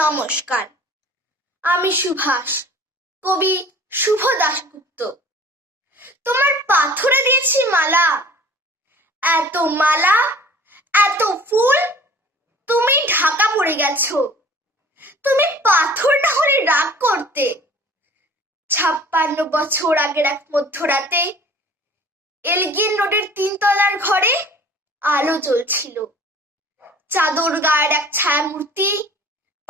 নমস্কার। আমি সুভাষ, কবি শুভ দাশগুপ্ত। তোমার পাথরে দিয়েছি মালা। এত মালা, এত ফুল, তুমি ঢাকা পড়ে গেছো। তুমি পাথর না হলে রাগ করতে। ছাপ্পান্ন বছর আগের এক মধ্যরাতে এলগিন রোডের তিনতলার ঘরে আলো জ্বলছিল। চাদর গায়ের এক ছায়ামূর্তি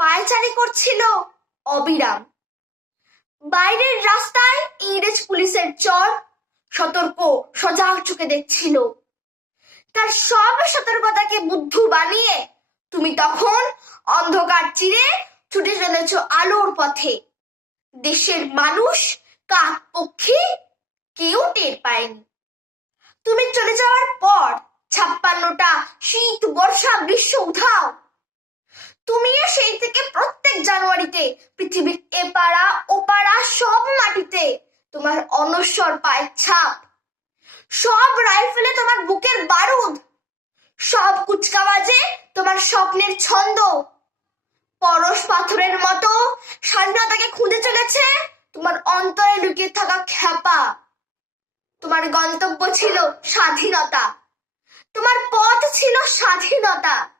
পায়চারি করছিল অবিরাম। বাইরের রাস্তায় ইংরেজ পুলিশের চর সতর্ক, সজাগ চোখে দেখছিল। তার সব সতর্কতাকে বুদ্ধু বানিয়ে তুমি তখন অন্ধকার চিরে ছুটে চলেছ আলোর পথে। দেশের মানুষ কাক পক্ষী কেউ টের পায়নি। তুমি চলে যাওয়ার পর ছাপ্পান্নটা শীত, বর্ষা, গ্রীষ্ম, উধাও তুমিও সেই থেকে প্রত্যেক জানুয়ারিতে পৃথিবীর এপাড়া ওপাড়া সব মাটিতে তোমার অনস্বর পায়ের ছাপ। সব রাইফেলে তোমার বুকের বারুদ। সব কুচকাওয়াজে তোমার স্বপ্নের ছন্দ। পরশ পাথরের মতো স্বাধীনতাকে খুঁজে চলেছে, তোমার অন্তরে লুকিয়ে থাকা খ্যাপা। তোমার গন্তব্য ছিল স্বাধীনতা। তোমার পথ ছিল স্বাধীনতা।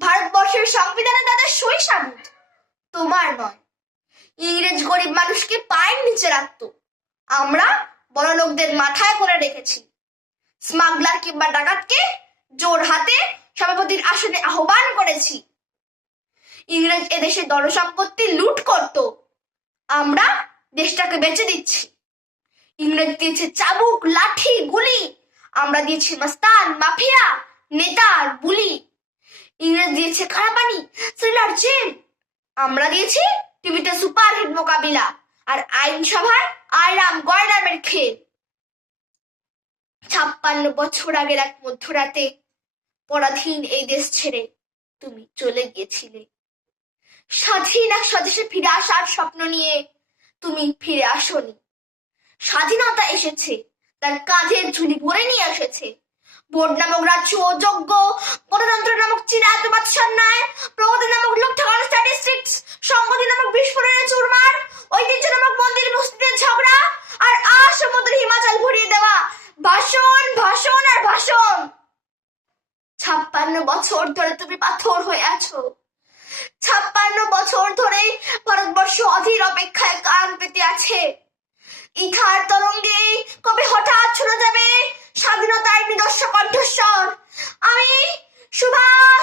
ভারতবর্ষের সংবিধানে তাদের সই সাবুত। তোমার নয়। ইংরেজ গরিব মানুষকে পায়ের নিচে রাখতো। আমরা বড় লোকদের মাথায় করে রেখেছি। স্মাগলার কিংবা ডাকাতকে জোর হাতে সভাপতির আসনে আহ্বান করেছি। ইংরেজ এদেশে ধনসম্পত্তি লুট করত। আমরা দেশটাকে বেঁচে দিচ্ছি। ইংরেজ দিয়েছে চাবুক, লাঠি, গুলি। আমরা দিয়েছি মাস্তান, মাফিয়া নেতার বুলি। ইংরেজ দিয়েছে খারাপানি থ্রিলার জেল আমরা দিয়েছি টিভিতে সুপারহিট মোকাবিলা আর আইনসভার আয়রাম গয়রামের খেল। ছাপ্পান্ন বছর আগের এক মধ্যরাতে পরাধীন এই দেশ ছেড়ে তুমি চলে গিয়েছিলে। স্বাধীন এক স্বদেশে ফিরে আসার স্বপ্ন নিয়ে তুমি ফিরে আসনি। স্বাধীনতা এসেছে, তার কাঁধের ঝুলি ভরে নিয়ে এসেছে। ভোট নামক রাজ্য যজ্ঞ, গণতন্ত্র নামক চিরাত বাদশান্যায় প্রগতি নামক লোক ঠেকানো স্ট্যাটিস্টিক্স সংগতি নামক বিস্ফোরণের চুরমার, ঐতিহ্য নামক মন্দির মসজিদের ঝগড়া, আর আর হিমাচল ভরিয়ে দেওয়া। ভাষণ ভাষণ আর ভাষণ। ছাপ্পান্ন বছর ধরে তুমি পাথর হয়ে আছো।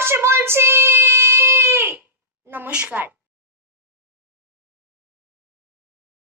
ভালোবাসে বলছি। নমস্কার।